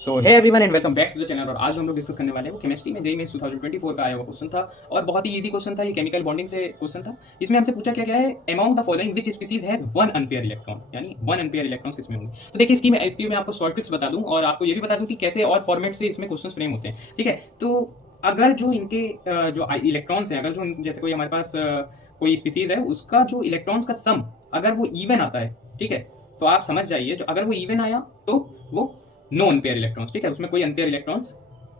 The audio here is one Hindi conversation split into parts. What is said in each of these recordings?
So hey everyone and welcome back to the channel. और आज हम लोग डिस्कस करने वाले हैं वो केमिस्ट्री में जेईई मेंस 2024 का आया हुआ क्वेश्चन था और बहुत ही इजी क्वेश्चन था। ये केमिकल बॉन्डिंग से क्वेश्चन था। इसमें हमसे पूछा क्या गया है, among the following which species has one unpaired electron, यानी वन अनपेयर इलेक्ट्रॉन्स किसमें होंगे। तो देखिए इसकी मैं आपको शॉर्ट ट्रिक्स बता दूं और आपको ये भी बता दूं कि कैसे और फॉर्मेट से इसमें क्वेश्चन फ्रेम होते हैं। ठीक है, तो अगर जो इनके जो इलेक्ट्रॉन्स हैं, अगर जो जैसे कोई हमारे पास कोई स्पीसीज है उसका जो इलेक्ट्रॉन्स का सम अगर वो इवन आता है, ठीक है, तो आप समझ जाइए जो अगर वो इवन आया तो वो नो अनपेयर इलेक्ट्रॉन्स, ठीक है, उसमें कोई अनपेयर इलेक्ट्रॉन्स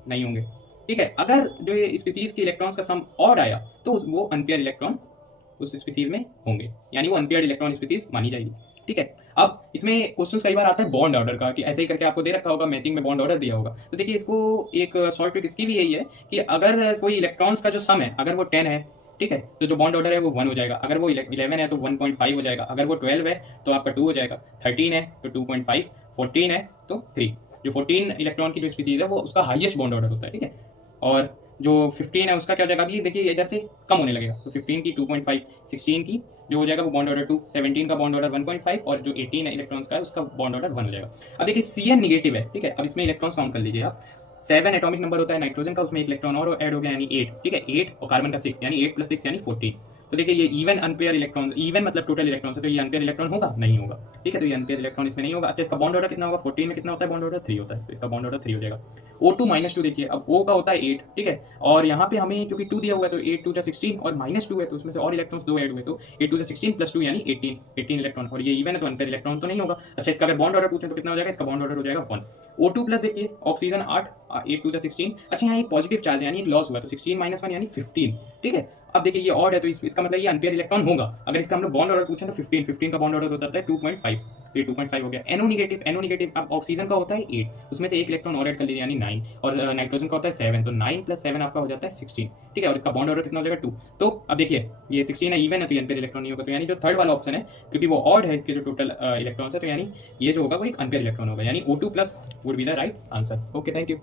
नहीं होंगे। ठीक है, अगर जो ये स्पीसीज के इलेक्ट्रॉन्स का सम ऑड आया तो वो अनपेयर इलेक्ट्रॉन उस स्पीसीज में होंगे, यानी वो अनपेयर इलेक्ट्रॉन स्पीसीज मानी जाएगी। ठीक है, अब इसमें क्वेश्चन कई बार आता है बॉन्ड ऑर्डर का, कि ऐसे ही करके आपको दे रखा होगा, मैचिंग में बॉन्ड ऑर्डर दिया होगा। तो देखिए इसको एक शॉर्ट ट्रिक इसकी भी यही है कि अगर कोई इलेक्ट्रॉन्स का जो सम है अगर वो 10 है, ठीक है, तो जो बॉन्ड ऑर्डर है वो 1 हो जाएगा। अगर वो 11 है तो 1.5 हो जाएगा। अगर वो 12 है तो आपका 2 हो जाएगा। 13 है तो 2.5, 14 है तो 3। जो 14 इलेक्ट्रॉन की जो स्पीसीज है वो उसका हाईएस्ट बॉन्ड ऑर्डर होता है। ठीक है, और जो 15 है उसका क्या हो जाएगा, अभी देखिए इधर से कम होने लगेगा। तो 15 की 2.5, 16 की जो हो जाएगा वो बॉन्ड ऑर्डर 2, 17 का बॉन्ड ऑर्डर 1.5 और जो 18 है इलेक्ट्रॉन्स का है उसका बॉन्ड ऑर्डर 1 हो जाएगा। अब देखिए Cn निगेटिव है, ठीक है, अब इसमें इलेक्ट्रॉन्स काउंट कर लीजिए आप। 7 एटॉमिक नंबर होता है नाइट्रोजन का, उसमें एक इलेक्ट्रॉन और ऐड हो गया यानी 8। ठीक है, 8 और कार्बन का 6 यानी 8 + 6 यानी 14। तो देखिए ये इवन अनपेयर इलेक्ट्रॉन, इवन मतलब टोटल इलेक्ट्रॉन है, तो ये अनपेयर इलेक्ट्रॉन होगा नहीं होगा। ठीक है, तो ये अनपेयर इलेक्ट्रॉन इसमें नहीं होगा। अच्छा, इसका बॉन्ड ऑर्डर कितना होगा, 14 में कितना होता है बॉन्ड ऑर्डर, 3 होता है, तो इसका बॉन्ड ऑर्डर 3 हो जाएगा। O2 - 2 देखिए, अब O का होता है 8, ठीक है, और यहाँ पे हमें क्योंकि 2 दिया हुआ है तो 8 2 16 और -2 है तो उसमें से और इलेक्ट्रॉन्स 2 ऐड हुए, तो 8 2 16 + 2 यानी 18 इलेक्ट्रॉन, और ये इवन है तो अनपेयर इलेक्ट्रॉन तो नहीं होगा। अच्छा, इसका अगर बॉन्ड ऑर्डर पूछे तो कितना हो जाएगा, इसका बॉन्ड ऑर्डर हो जाएगा 1। O2+ देखिए, ऑक्सीजन 8, 8 2 16। अच्छा, यहाँ एक पॉजिटिव चार्ज है यानी एक लॉस हुआ, तो 16 - 1 यानी 15। ठीक है, अब देखिए ये ऑड है तो इसका मतलब ये अनपेयर इलेक्ट्रॉन होगा। अगर इसका हम लोग बॉन्ड ऑर्डर पूछें तो 15 का बॉन्ड ऑर्डर होता है 2.5, तो ये 2.5 हो गया। NO निगेटिव, अब ऑक्सीजन का होता है 8, उसमें से एक इलेक्ट्रॉन और ऐड कर लीजिए यानी 9, और नाइट्रोजन का होता है 7, तो 9 + 7 आपका हो जाता है 16। ठीक है, और इसका बॉन्ड ऑर्डर कितना हो जाएगा 2। तो अब देखिए ये 16 है, इवन है, तो ये अनपेयर इलेक्ट्रॉन नहीं होगा। तो यानी जो थर्ड वाला ऑप्शन है, क्योंकि वो ऑड है इसके जो टोटल इलेक्ट्रॉन्स है, तो यानी ये जो होगा वो एक अनपेयर इलेक्ट्रॉन होगा, यानी O2+ would be the right answer. Okay, thank you.